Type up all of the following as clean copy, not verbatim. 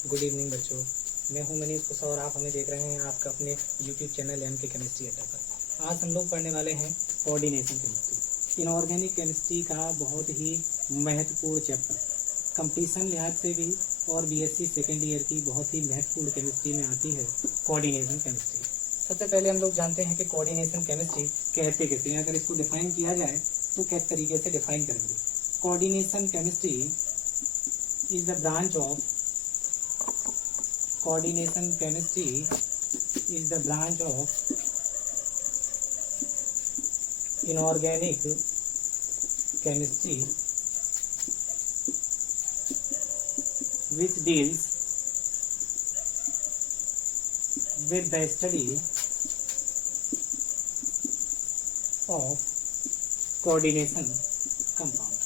Good evening बच्चों, मैं हूं मनीष कुशा और आप हमें देख रहे हैं आपका अपने यूट्यूब चैनल एम के केमिस्ट्री अड्डा पर। आज हम लोग पढ़ने वाले हैं कोऑर्डिनेशन केमिस्ट्री। इनऑर्गेनिक केमिस्ट्री का बहुत ही महत्वपूर्ण चैप्टर, कंपटीशन लिहाज से भी और बीएससी सेकेंड ईयर की बहुत ही महत्वपूर्ण केमिस्ट्री में आती है कोऑर्डिनेशन केमिस्ट्री। सबसे पहले हम लोग जानते हैं कि कोऑर्डिनेशन केमिस्ट्री कहते किसे हैं। अगर इसको डिफाइन किया जाए तो किस तरीके से डिफाइन करेंगे। Coordination chemistry is the branch of coordination chemistry is the branch of inorganic chemistry which deals with the study of coordination compound.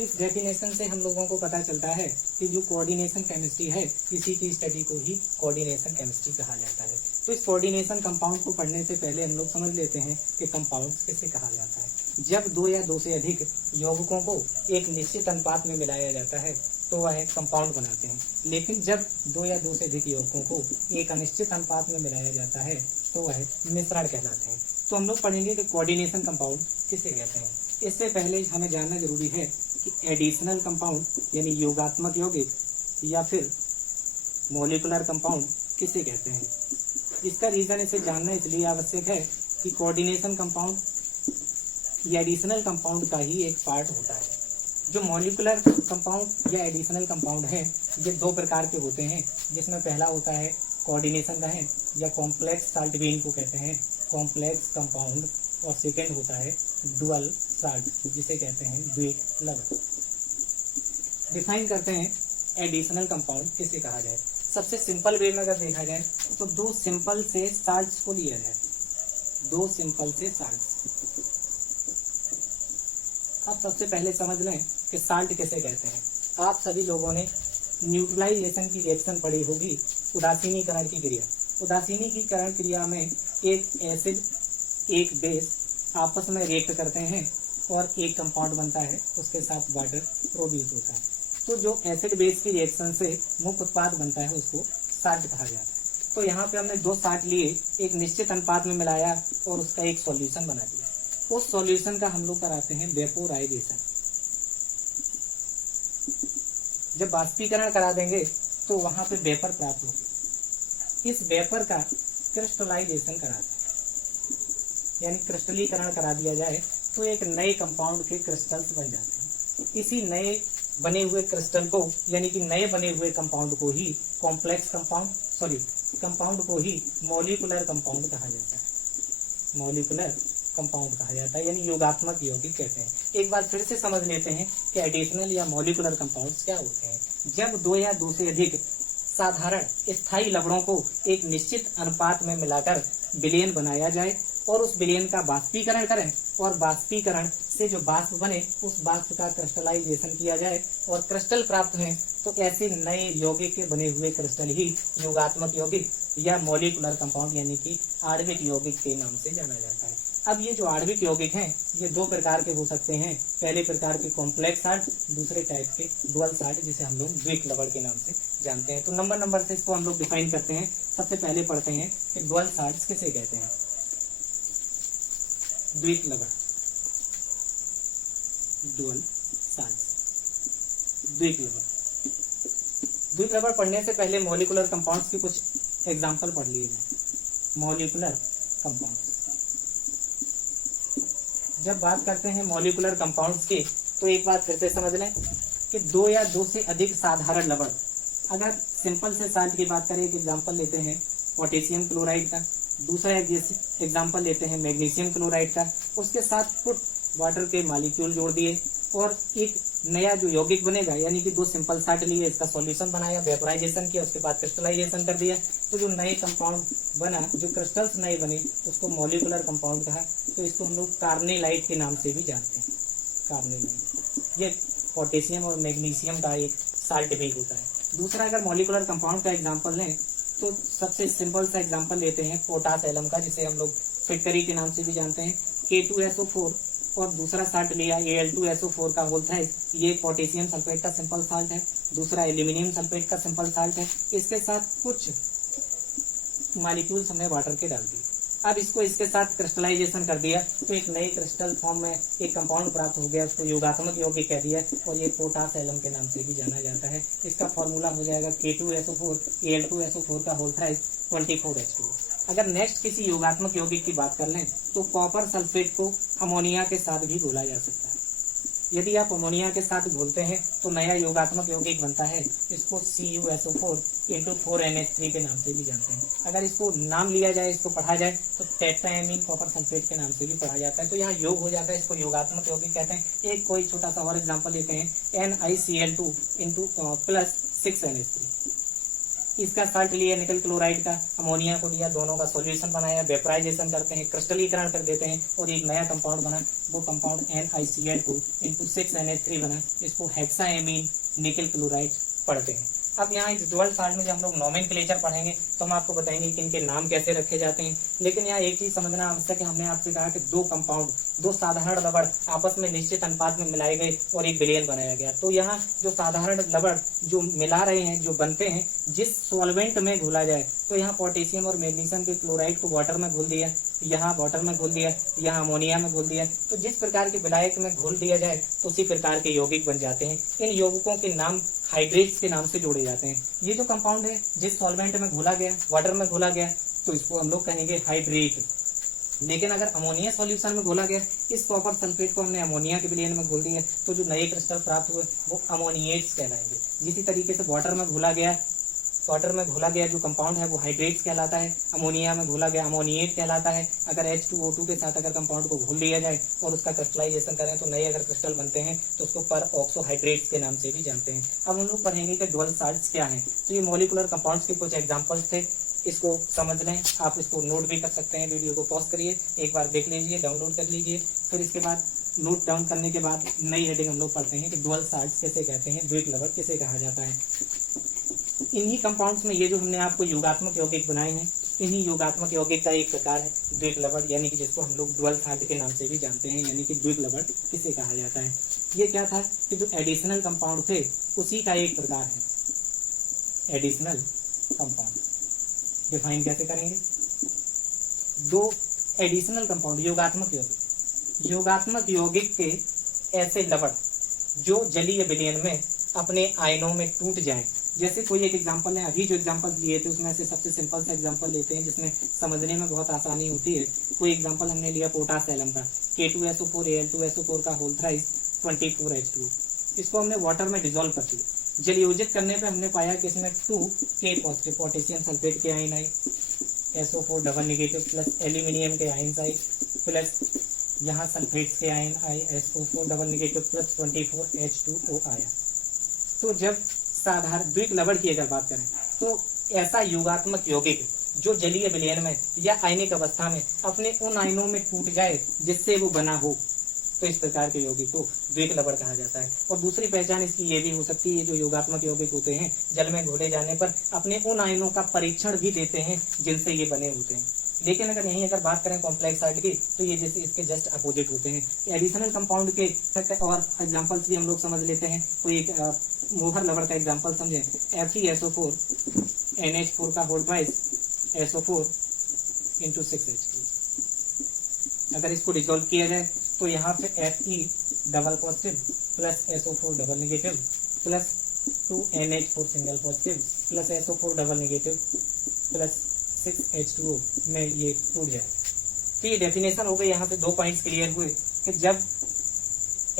इस डेफिनेशन से हम लोगों को पता चलता है कि जो कोऑर्डिनेशन केमिस्ट्री है इसी की स्टडी को ही कोऑर्डिनेशन केमिस्ट्री कहा जाता है। तो इस कोऑर्डिनेशन कंपाउंड को पढ़ने से पहले हम लोग समझ लेते हैं कि कंपाउंड्स किसे कहा जाता है। जब दो या दो से अधिक यौगिकों को एक निश्चित अनुपात में मिलाया जाता है तो वह कंपाउंड बनाते हैं, लेकिन जब दो या दो से अधिक यौगिकों को एक अनिश्चित अनुपात में मिलाया जाता है तो वह मिश्रण कहलाते हैं। तो हम लोग पढ़ेंगे कि कोऑर्डिनेशन कंपाउंड किसे कहते हैं। इससे पहले हमें जानना जरूरी है कि एडिशनल कंपाउंड यानी योगात्मक यौगिक या फिर मॉलिक्यूलर कंपाउंड किसे कहते हैं। इसका रीजन इसे जानना इसलिए आवश्यक है कि कोऑर्डिनेशन कंपाउंड या एडिशनल कंपाउंड का ही एक पार्ट होता है। जो मॉलिक्यूलर कंपाउंड या एडिशनल कंपाउंड है ये दो प्रकार के होते हैं, जिसमें पहला होता है कोऑर्डिनेशन का है या कॉम्प्लेक्स साल्ट बीन को कहते हैं कॉम्प्लेक्स कंपाउंड, और सेकेंड होता है डुअल साल्ट जिसे कहते हैं द्विक लवण। डिफाइन करते हैं एडिशनल कंपाउंड किसे कहा जाए। सबसे सिंपल वे में अगर देखा जाए तो दो सिंपल से साल्ट्स को लिया जाए, दो सिंपल से साल्ट्स। अब सबसे पहले समझ लें कि साल्ट किसे कहते हैं। आप सभी लोगों ने न्यूट्रलाइजेशन की रिएक्शन पढ़ी होगी, उदासीनीकरण की क्रिया। उदासीनीकरण क्रिया में एक एसिड एक बेस आपस में रिएक्ट करते हैं और एक कंपाउंड बनता है, उसके साथ वाटर प्रोड्यूस होता है। तो जो एसिड बेस की रिएक्शन से मुख्य उत्पाद बनता है उसको साल्ट कहा जाता है। तो यहाँ पे हमने दो साल्ट लिए, एक निश्चित अनुपात में मिलाया और उसका एक सॉल्यूशन बना दिया। उस सॉल्यूशन का हम लोग कराते हैं वेपोराइजेशन। जब वाष्पीकरण करा देंगे तो वहां पे वेपर प्राप्त हो, इस वेपर का क्रिस्टलाइजेशन कराते हैं, यानी क्रिस्टलीकरण करा दिया जाए तो एक नए कंपाउंड के क्रिस्टल्स बन जाते हैं। इसी नए बने हुए क्रिस्टल को यानी कि नए बने हुए कंपाउंड को ही कॉम्प्लेक्स कंपाउंड को ही मॉलिक्यूलर कंपाउंड कहा जाता है। मॉलिक्यूलर कंपाउंड कहा जाता है यानी योगात्मक यौगिक कहते हैं। एक बार फिर से समझ लेते हैं कि एडिशनल या मॉलिक्यूलर कंपाउंड्स क्या होते हैं। जब दो या दो से अधिक साधारण स्थायी लवणों को एक निश्चित अनुपात में मिलाकर विलयन बनाया जाए और उस विलयन का वाष्पीकरण करें और वाष्पीकरण से जो वाष्प बने उस वाष्प का क्रिस्टलाइजेशन किया जाए और क्रिस्टल प्राप्त हुए तो ऐसे नए यौगिक के बने हुए क्रिस्टल ही योगात्मक यौगिक या मॉलिक्यूलर कंपाउंड यानी कि आणविक यौगिक के नाम से जाना जाता है। अब ये जो आणविक यौगिक हैं ये दो प्रकार के हो सकते हैं। पहले प्रकार के कॉम्प्लेक्स साल्ट, दूसरे टाइप के डुअल साल्ट जिसे हम लोग द्विक लवण के नाम से जानते हैं। तो नंबर से इसको हम लोग डिफाइन करते हैं। सबसे पहले पढ़ते हैं कि डुअल साल्ट किसे कहते हैं। द्विक लवण, डुअल साल्ट, द्विक लवण। द्विक लवण पढ़ने से पहले मॉलिक्यूलर कंपाउंड्स के कुछ एग्जांपल पढ़ लिए जाए। मॉलिक्यूलर कंपाउंड्स, जब बात करते हैं मॉलिक्यूलर कंपाउंड्स की तो एक बात फिर से समझ लें कि दो या दो से अधिक साधारण लवण। अगर सिंपल से साल्ट की बात करें, एक एग्जांपल लेते हैं पोटेशियम क्लोराइड का, दूसरा एग्जांपल लेते हैं मैग्नीशियम क्लोराइड का, उसके साथ कुछ वाटर के मॉलिक्यूल जोड़ दिए और एक नया जो यौगिक बनेगा यानी कि दो सिंपल साल्ट लिए, इसका सॉल्यूशन बनाया, वेपोराइजेशन किया, उसके बाद क्रिस्टलाइजेशन कर दिया, तो जो नए कंपाउंड बना, जो क्रिस्टल्स नए बने उसको मॉलिक्यूलर कंपाउंड कहा। तो इसको हम लोग कार्नेलाइट के नाम से भी जानते हैं। कार्नेलाइट ये पोटेशियम और मैग्नीशियम का एक साल्ट भी होता है। दूसरा अगर मॉलिक्यूलर कंपाउंड का एग्जांपल लें तो सबसे सिंपल सा एग्जांपल लेते हैं पोटास एलम का, जिसे हम लोग फिटकरी के नाम से भी जानते हैं। K2SO4 और दूसरा साल्ट लिया Al2SO4 का होल थ्राइस, ये पोटेशियम सल्फेट का सिंपल साल्ट है, दूसरा एल्यूमिनियम सल्फेट का सिंपल साल्ट है। इसके साथ कुछ मॉलिक्यूल्स हमने वाटर के डाल दिए। अब इसको इसके साथ क्रिस्टलाइजेशन कर दिया तो एक नए क्रिस्टल फॉर्म में एक कंपाउंड प्राप्त हो गया, उसको योगात्मक यौगिक कह दिया और ये पोटास एलम के नाम से भी जाना जाता है। इसका फॉर्मूला हो जाएगा K2SO4 Al2SO4 का होल थ्राइस 24H2O। अगर नेक्स्ट किसी योगात्मक यौगिक की बात कर लें तो कॉपर सल्फेट को अमोनिया के साथ भी घोला जा सकता है। यदि आप अमोनिया के साथ घोलते हैं तो नया योगात्मक यौगिक बनता है, इसको CuSO4 × 4NH3 के नाम से भी जानते हैं। अगर इसको नाम लिया जाए, इसको पढ़ा जाए तो टेट्राएमीन कॉपर सल्फेट के नाम से भी पढ़ा जाता है। तो यहाँ योग हो जाता है, इसको योगात्मक यौगिक कहते हैं। एक कोई छोटा सा और एग्जाम्पल लेते हैं NiCl2 + 6NH3। इसका साल्ट लिया निकल क्लोराइड का, अमोनिया को लिया, दोनों का सॉल्यूशन बनाया, वेपराइजेशन करते हैं, क्रिस्टलीकरण कर देते हैं और एक नया कंपाउंड बना। वो कंपाउंड NiCl2 × 6NH3 बना। इसको हेक्साएमीन निकल क्लोराइड पढ़ते हैं। अब यहाँ इस डुअल साल्ट में जब हम लोग नोमेनक्लेचर पढ़ेंगे तो हम आपको बताएंगे कि इनके नाम कैसे रखे जाते हैं। लेकिन यहाँ एक चीज समझना आवश्यक है, हमने आपसे कहा कि दो कंपाउंड, दो साधारण रबड़ आपस में निश्चित अनुपात में मिलाए गए और एक विलयन बनाया गया। तो यहाँ जो साधारण रबड़ जो मिला रहे हैं, जो बनते हैं, जिस सॉल्वेंट में घुला जाए, तो यहाँ पोटेशियम और मैग्नीशियम के क्लोराइड को वाटर में घुल दिया, यहाँ वाटर में घुल दिया, यहाँ अमोनिया में घुल दिया। तो जिस प्रकार के विलायक में घुल दिया जाए तो उसी प्रकार के यौगिक बन जाते हैं। इन यौगिकों के नाम हाइड्रेट्स के नाम से जोड़े जाते हैं। ये जो कंपाउंड है जिस सॉल्वेंट में घुला गया, वाटर में घुला गया, तो इसको हम लोग कहेंगे हाइड्रेट। लेकिन अगर अमोनिया सॉल्यूशन में घोला गया, इस कॉपर सल्फेट को हमने अमोनिया के विलयन में घोल दिया, तो जो नए क्रिस्टल प्राप्त हुए वो अमोनिएट्स कहलाएंगे। इसी तरीके से वाटर में घोला गया जो कंपाउंड है वो हाइड्रेट्स कहलाता है, अमोनिया में घोला गया अमोनिएट कहलाता है। अगर H2O2 के साथ अगर कंपाउंड को घोल दिया जाए और उसका क्रिस्टलाइजेशन करें तो नए अगर क्रिस्टल बनते हैं तो उसको पर ऑक्सोहाइड्रेट्स के नाम से भी जानते हैं। अब हम लोग पढ़ेंगे कि डुअल साल्ट्स क्या हैं। तो ये मॉलिक्यूलर कंपाउंड्स के कुछ एग्जांपल्स थे, इसको समझ लें। आप इसको नोट भी कर सकते हैं, वीडियो को पॉज करिए, एक बार देख लीजिए, डाउनलोड कर लीजिए। फिर इसके बाद नोट डाउन करने के बाद नई हेडिंग हम लोग पढ़ते हैं कि डुअल साल्ट्स किसे कहते हैं, द्विक लवण किसे कहा जाता है। इन्हीं कंपाउंड्स में ये जो हमने आपको योगात्मक यौगिक बनाए हैं, इन्हीं योगात्मक यौगिक का एक प्रकार है द्विक लवण, यानी कि जिसको हम लोग डुअल साल्ट के नाम से भी जानते हैं, यानी कि द्विक लवण किसे कहा जाता है। ये क्या था कि जो एडिशनल कंपाउंड थे उसी का एक प्रकार है एडिशनल कंपाउंड। डिफाइन कैसे करेंगे? दो एडिशनल कंपाउंड योगात्मक यौगिक के ऐसे लवण जो जलीय विलयन में अपने आयनों में टूट जाएं। जैसे कोई एक एग्जांपल है, अभी जो एग्जांपल्स लिए थे उसमें से सबसे सिंपल सा एग्जांपल लेते हैं जिसमें समझने में बहुत आसानी होती है। कोई एग्जांपल हमने लिया पोटास एलम का, K2SO4 Al2SO4 का होल थ्राइस 24H2O। इसको हमने वाटर में डिसॉल्व कर दिया। जलयोजित करने पे हमने पाया कि इसमें 2K पॉजिटिव पोटेशियम सल्फेट के आयन आए, SO4 double negative plus aluminium के आयन्स आए, प्लस यहाँ सल्फेट्स के आयन आए SO4 double negative plus 24H2O आया। तो जब साधारण द्विक लवण की अगर बात करें तो ऐसा योगात्मक यौगिक जो जलीय विलयन में या आयनिक अवस्था में अपने उन आयनों में टूट जाए जिससे वो बना हो, तो इस प्रकार के यौगिक को द्विक लवण कहा जाता है। और दूसरी पहचान इसकी ये भी हो सकती है, जो योगात्मक यौगिक होते हैं जल में घोले जाने पर अपने उन आयनों का परीक्षण भी देते हैं जिनसे ये बने होते हैं। लेकिन अगर यहीं अगर बात करें कॉम्प्लेक्स साल्ट की तो ये जैसे इसके जस्ट अपोजिट होते हैं। एडिशनल कंपाउंड के और एग्जांपल्स भी हम लोग समझ लेते हैं। कोई एक मोहर लवण का एग्जांपल समझें, FeSO4 NH4 का होल ट्वाइस SO4 × 6H2। अगर इसको डिसॉल्व किया जाए तो यहाँ पे Fe double positive plus SO4 double negative plus 2NH4 single positive plus SO4 double negative plus 6H2O में ये टूट जाए। तो ये डेफिनेशन हो गई। यहाँ से 2 पॉइंट्स क्लियर हुए कि जब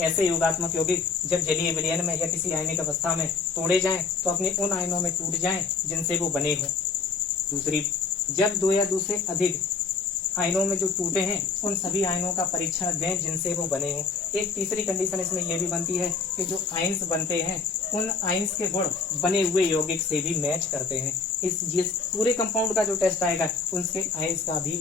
ऐसे योगात्मक यौगिक जब जलीय विलयन में या किसी आयनिक अवस्था में तोड़े जाएं तो अपने उन आयनों में टूट जाएं जिनसे वो बने हों। दूसरी, जब 2 या 2 से अधिक आयनों में जो टूटे हैं उन सभी आयनों का परीक्षण दें जिनसे वो बने हों। एक तीसरी कंडीशन इसमें यह भी बनती है कि जो आयन्स बनते हैं उन आयन्स के गुण बने हुए यौगिक से भी मैच करते हैं। जिस पूरे कंपाउंड का जो टेस्ट आएगा उनके आयन्स का भी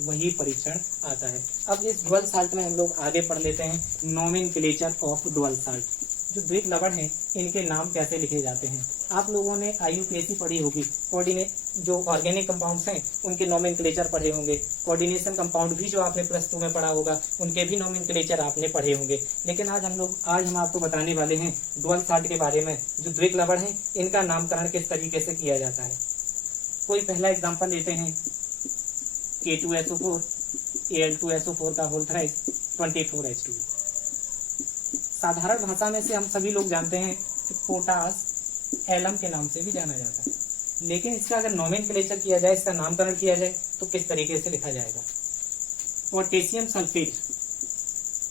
वही परीक्षण आता है। अब इस डुअल साल्ट में हम लोग आगे पढ़ लेते हैं नोमेनक्लेचर ऑफ डुअल साल्ट। जो द्विक लवण हैं इनके नाम कैसे लिखे जाते हैं। आप लोगों ने IUPAC पढ़ी होगी, कोऑर्डिनेट जो ऑर्गेनिक कंपाउंड्स हैं उनके नोमेनक्लेचर पढ़े होंगे, कोऑर्डिनेशन कंपाउंड भी जो आपने +2 में पढ़ा होगा उनके भी नोमेनक्लेचर आपने पढ़े होंगे। लेकिन आज हम आपको बताने वाले हैं डुअल साल्ट के बारे में, जो द्विक लवण हैं इनका नामकरण किस तरीके से किया जाता है। कोई पहला एग्जाम्पल लेते हैं, K2SO4 Al2SO4 का होल थ्राइस 24H2। साधारण भाषा में से हम सभी लोग जानते हैं कि पोटास एलम के नाम से भी जाना जाता है, लेकिन इसका अगर नोमेनक्लेचर किया जाए, इसका नामकरण किया जाए तो किस तरीके से लिखा जाएगा। Potassium sulphate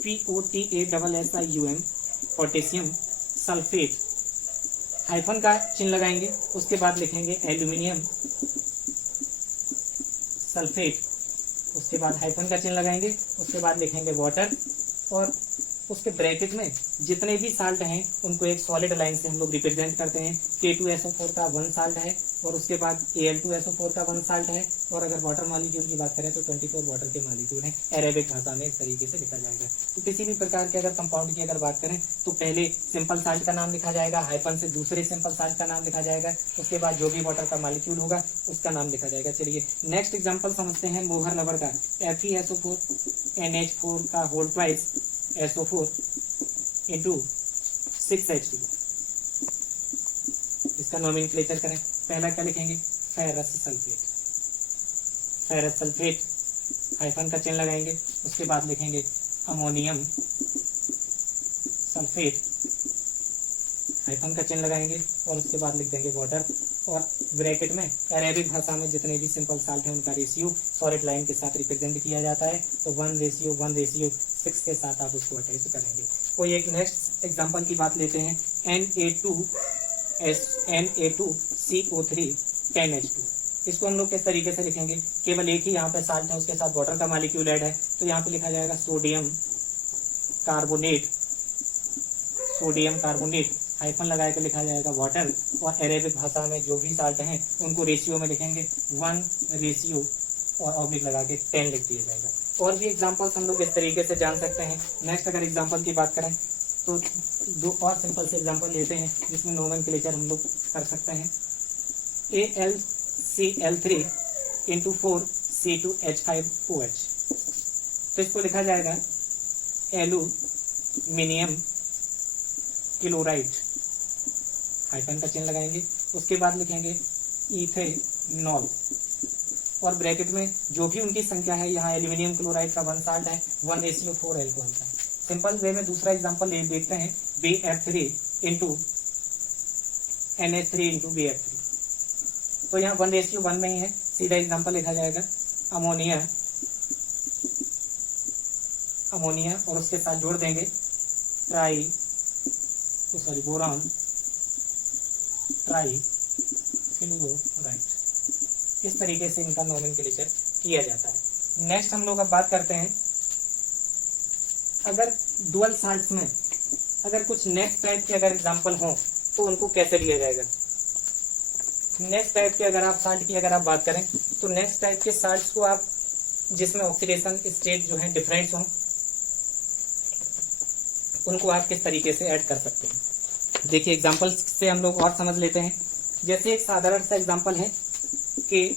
POTASSIUM, potassium sulphate, hyphen का चिन्ह लगाएंगे, उसके बाद लिखेंगे एल्यूमिनियम सल्फेट, उसके बाद हाइफन का चिन्ह लगाएंगे, उसके बाद लिखेंगे वाटर, और उसके ब्रैकेट में जितने भी साल्ट हैं उनको एक सॉलिड लाइन से हम लोग रिप्रेजेंट करते हैं। K2SO4 का 1 साल्ट है, और उसके बाद Al2SO4 का 1 साल्ट है, और अगर वाटर मॉलिक्यूल की बात करें तो 24 वाटर के मॉलिक्यूल हैं। अरेबिक भाषा में इस तरीके से लिखा जाएगा। तो किसी भी प्रकार के अगर कंपाउंड की अगर बात करें तो पहले सिंपल साल्ट का नाम लिखा जाएगा, हाइफन से दूसरे सिंपल साल्ट का नाम लिखा जाएगा, उसके बाद जो भी वाटर का मॉलिक्यूल होगा उसका नाम लिखा जाएगा। चलिए नेक्स्ट एग्जाम्पल समझते हैं मोहर लवण का, FeSO4 NH4 का whole twice SO4 into 6H2। इसका नोमेनक्लेचर करें, पहला क्या लिखेंगे, ferrous sulphate, ferrous sulphate, hyphen का चिन्ह लगाएंगे, उसके बाद लिखेंगे अमोनियम सल्फेट, हाइफन का चिन्ह लगाएंगे, और उसके बाद लिख देंगे वाटर, और ब्रैकेट में अरेबिक भाषा में जितने भी सिंपल साल्ट हैं उनका रेशियो सॉलिड लाइन के साथ रिप्रेजेंट किया जाता है। तो 1:1:6 के साथ आप उसको अटैच करेंगे। कोई एक नेक्स्ट एग्जांपल की बात लेते हैं, Na2CO3 10H2। इसको हम लोग किस तरीके से लिखेंगे, केवल एक ही यहाँ पे साल्ट है, उसके साथ वाटर का मॉलिक्यूल ऐड है, तो यहाँ पे लिखा जाएगा सोडियम कार्बोनेट, हाइफन लगा के लिखा जाएगा वाटर, और अरेबिक भाषा में जो भी साल्ट हैं उनको रेशियो में लिखेंगे 1 और ऑब्लिक लगा के 10 लिख दिया जाएगा। और भी एग्जांपल्स हम लोग इस तरीके से जान सकते हैं। नेक्स्ट अगर एग्जांपल की बात करें तो दो और सिंपल से एग्जांपल लेते हैं जिसमें नोमेनक्लेचर हम लोग कर सकते हैं, AlCl3 into 4C2H5OH। तो इसको लिखा जाएगा एल्यूमिनियम क्लोराइड, हाइफन का चिन्ह लगाएंगे, उसके बाद लिखेंगे इथेनॉल, और ब्रैकेट में जो भी उनकी संख्या है, यहाँ एल्यूमिनियम क्लोराइड का 1 साल्ट है, 1:4 एल्कोहल का है। सिंपल वे में दूसरा एग्जांपल देखते हैं, BF3 into NH3 into BF3। तो यहाँ 1:1 में ही है, सीधा एग्जांपल लिखा जाएगा अमोनिया, और उसके साथ जोड़ देंगे बोरान ट्राइफ्लोराइड। इस तरीके से इनका नोमेनक्लेचर किया जाता है। नेक्स्ट हम लोग अब बात करते हैं, अगर डुअल साल्ट्स में अगर कुछ नेक्स्ट टाइप के अगर एग्जांपल हो तो उनको कैसे लिया जाएगा। नेक्स्ट टाइप के अगर आप साल्ट की अगर आप बात करें तो नेक्स्ट टाइप के साल्ट्स को आप जिसमें ऑक्सीडेशन स्टेट जो है डिफरेंट हो, उनको आप किस तरीके से ऐड कर सकते हैं। देखिए एग्जांपल से हम लोग और समझ लेते हैं। जैसे एक साधारण सा एग्जांपल है कि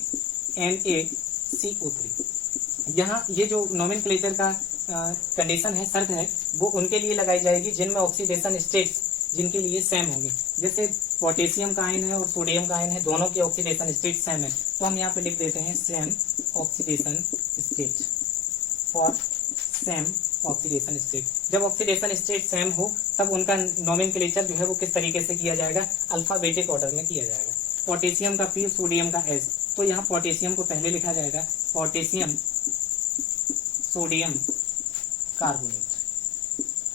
NaCO3। यहाँ ये जो नोमेनक्लेचर का कंडीशन है, शर्त है, वो उनके लिए लगाई जाएगी जिनमें ऑक्सीडेशन स्टेट्स जिनके लिए सेम होंगे। जैसे पोटेशियम का आयन है और सोडियम का आयन है, दोनों के ऑक्सीडेशन स्टेट सेम है, तो हम यहाँ पे लिख देते हैं same oxidation state for same oxidation state. जब ऑक्सीडेशन स्टेट सेम हो तब उनका नोमेनक्लेचर जो है वो किस तरीके से किया जाएगा, अल्फाबेटिक ऑर्डर में किया जाएगा। पोटेशियम का P, सोडियम का S, तो यहाँ पोटेशियम को पहले लिखा जाएगा पोटेशियम सोडियम कार्बोनेट।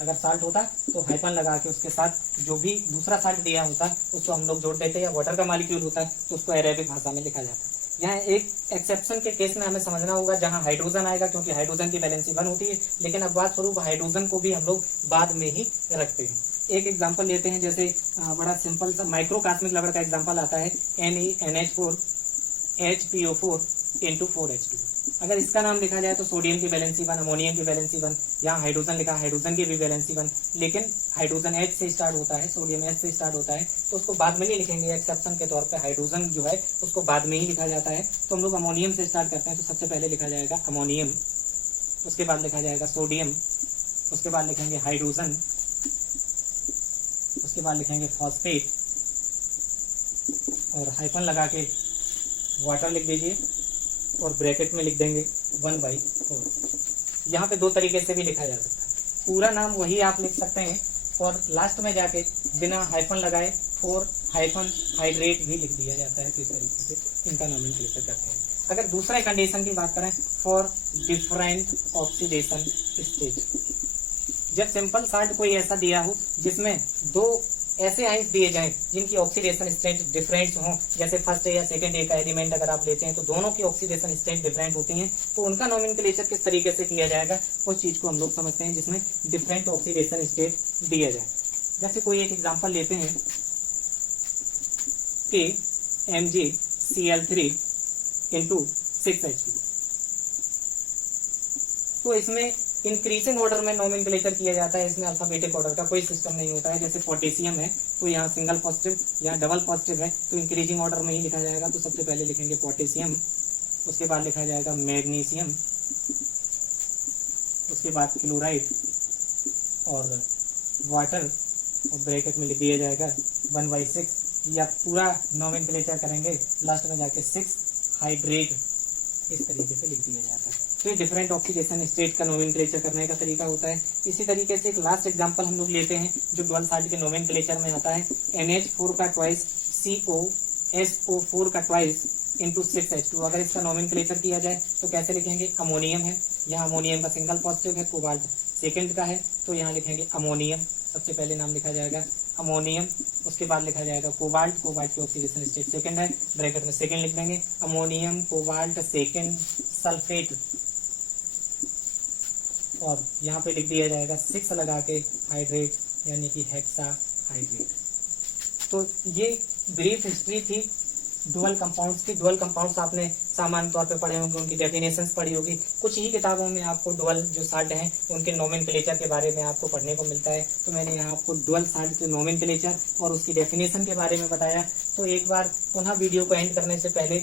अगर साल्ट होता तो हाइफन लगा के उसके साथ जो भी दूसरा साल्ट दिया होता उसको हम लोग जोड़ देते, या वाटर का मॉलिक्यूल होता है तो उसको अरेबिक भाषा में लिखा जाता है। यहाँ एक एक्सेप्शन के केस में हमें समझना होगा जहाँ हाइड्रोजन आएगा, क्योंकि हाइड्रोजन की वैलेंसी 1 होती है, लेकिन अब बात स्वरूप हाइड्रोजन को भी हम लोग बाद में ही रखते हैं। एक एग्जांपल लेते हैं, जैसे बड़ा सिंपल सा माइक्रोकास्मिक लवण का एग्जांपल आता है NaNH4 HPO4 into 4H2। अगर इसका नाम लिखा जाए तो सोडियम की वैलेंसी 1, अमोनियम की वैलेंसी 1, यहाँ हाइड्रोजन लिखा, हाइड्रोजन की भी वैलेंसी 1, लेकिन हाइड्रोजन H से स्टार्ट होता है, सोडियम H से स्टार्ट होता है, तो उसको बाद में नहीं लिखेंगे, एक्सेप्शन के तौर पे हाइड्रोजन जो है उसको बाद में ही लिखा जाता है। तो हम लोग अमोनियम से स्टार्ट करते हैं, तो सबसे पहले लिखा जाएगा अमोनियम, उसके बाद लिखा जाएगा सोडियम, उसके बाद लिखेंगे हाइड्रोजन, उसके बाद लिखेंगे फॉस्फेट और हाइफन लगा के वाटर लिख दीजिए और ब्रैकेट में लिख देंगे 1/4। यहाँ पे दो तरीके से भी लिखा जा सकता है, पूरा नाम वही आप लिख सकते हैं और लास्ट में जाके बिना हाइफन लगाए 4 हाइफन हाइड्रेट भी लिख दिया जाता है। तो इस तरीके से इनका नोमेनक्लेचर करते हैं। अगर दूसरे कंडीशन की बात करें, फॉर डिफरेंट ऑक्सीडेशन स्टेज, जब सिंपल साल्ट कोई ऐसा दिया हो जिसमें दो ऐसे आइंस दिए जाएं जिनकी ऑक्सीडेशन स्टेट डिफरेंट हो, जैसे फर्स्ट या सेकंड ए का एलिमेंट अगर आप लेते हैं तो दोनों की ऑक्सीडेशन स्टेट डिफरेंट होती हैं, तो उनका नोमेनक्लेचर किस तरीके से किया जाएगा उस चीज को हम लोग समझते हैं जिसमें डिफरेंट ऑक्सीडेशन स्टेट दिया जाए। जैसे कोई एक एग्जांपल लेते हैं कि MgCl3 into 6H2, तो इसमें इंक्रीजिंग ऑर्डर में नोमेनक्लेचर किया जाता है, इसमें अल्फाबेटिक ऑर्डर का कोई सिस्टम नहीं होता है। जैसे पोटेशियम है तो यहाँ सिंगल पॉजिटिव, यहाँ डबल पॉजिटिव है, तो इंक्रीजिंग ऑर्डर में ही लिखा जाएगा। तो सबसे पहले लिखेंगे पोटेशियम, उसके बाद लिखा जाएगा मैग्नीशियम, उसके बाद क्लोराइड और वाटर, और ब्रैकेट में लिख दिया जाएगा 1/6, या पूरा नोमेनक्लेचर करेंगे लास्ट में जाके 6 हाइड्रेट, इस तरीके से लिख दिया जाता है। तो ये डिफरेंट ऑक्सीडेशन स्टेट का नोमेनक्लेचर करने का तरीका होता है। इसी तरीके से एक लास्ट एग्जांपल हम लोग लेते हैं जो डुअल साल्ट के नोमेनक्लेचर में आता है, NH4 का ट्वाइस COSO4 का ट्वाइस इंटू 6H2। अगर इसका नोमेनक्लेचर किया जाए तो कैसे लिखेंगे, अमोनियम है, यहाँ अमोनियम का सिंगल पॉजिटिव है, कोबाल्ट सेकेंड का है, तो यहाँ लिखेंगे अमोनियम, सबसे पहले नाम लिखा जाएगा अमोनियम, उसके बाद लिखा जाएगा कोबाल्ट, कोबाल्ट की ऑक्सीडेशन स्टेट सेकंड है, ब्रैकेट में सेकंड लिख देंगे, अमोनियम कोबाल्ट सेकंड सल्फेट, और यहाँ पे लिख दिया जाएगा 6 लगा के हाइड्रेट, यानी कि हेक्सा हाइड्रेट। तो ये ब्रीफ हिस्ट्री थी डुअल कंपाउंड्स की। डुअल कंपाउंड्स आपने सामान्य तौर पे पढ़े होंगे, उनकी डेफिनेशंस पढ़ी होगी, कुछ ही किताबों में आपको डुअल जो साल्ट हैं उनके नोमेनक्लेचर के बारे में आपको पढ़ने को मिलता है। तो मैंने यहाँ आपको डुअल साल्ट के नोमेनक्लेचर और उसकी डेफिनेशन के बारे में बताया। तो एक बार पुनः वीडियो को एंड करने से पहले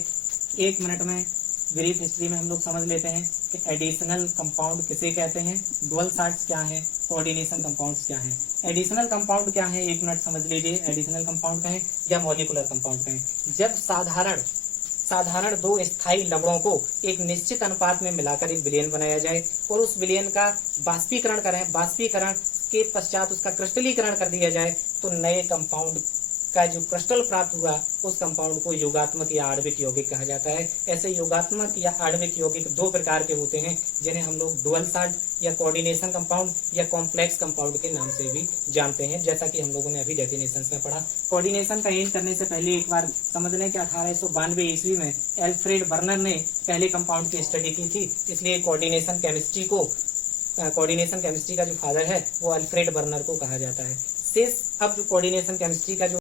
1 मिनट में ब्रीफ हिस्ट्री में हम लोग समझ लेते हैं कि एडिशनल कंपाउंड किसे कहते हैं, डुअल साल्ट्स क्या है, कोऑर्डिनेशन कंपाउंड्स क्या है। एडिशनल कंपाउंड क्या है, 1 मिनट समझ लीजिए। एडिशनल कंपाउंड कहें या मॉलिक्यूलर कंपाउंड कहें, जब साधारण 2 स्थायी लवणों को एक निश्चित अनुपात में मिलाकर एक विलयन बनाया जाए और उस विलयन का बाष्पीकरण करें, बाष्पीकरण के पश्चात उसका क्रिस्टलीकरण कर दिया जाए, तो नए कंपाउंड का जो क्रिस्टल प्राप्त हुआ उस कंपाउंड को योगात्मक या आणविक यौगिक कहा जाता है। ऐसे योगात्मक या आणविक यौगिक 2 प्रकार के होते हैं जिन्हें हम लोग डुअल साल्ट या कोऑर्डिनेशन कंपाउंड या कॉम्प्लेक्स कंपाउंड के नाम से भी जानते हैं, जैसा कि हम लोगों ने अभी डेफिनेशन में पढ़ा। कोऑर्डिनेशन का एंड करने से पहले एक बार समझ लें कि 1892 ईस्वी में एल्फ्रेड बर्नर ने पहले कंपाउंड की स्टडी की थी, इसलिए कोऑर्डिनेशन केमिस्ट्री का जो फादर है वो अल्फ्रेड बर्नर को कहा जाता है। अब जो कोऑर्डिनेशन केमिस्ट्री का जो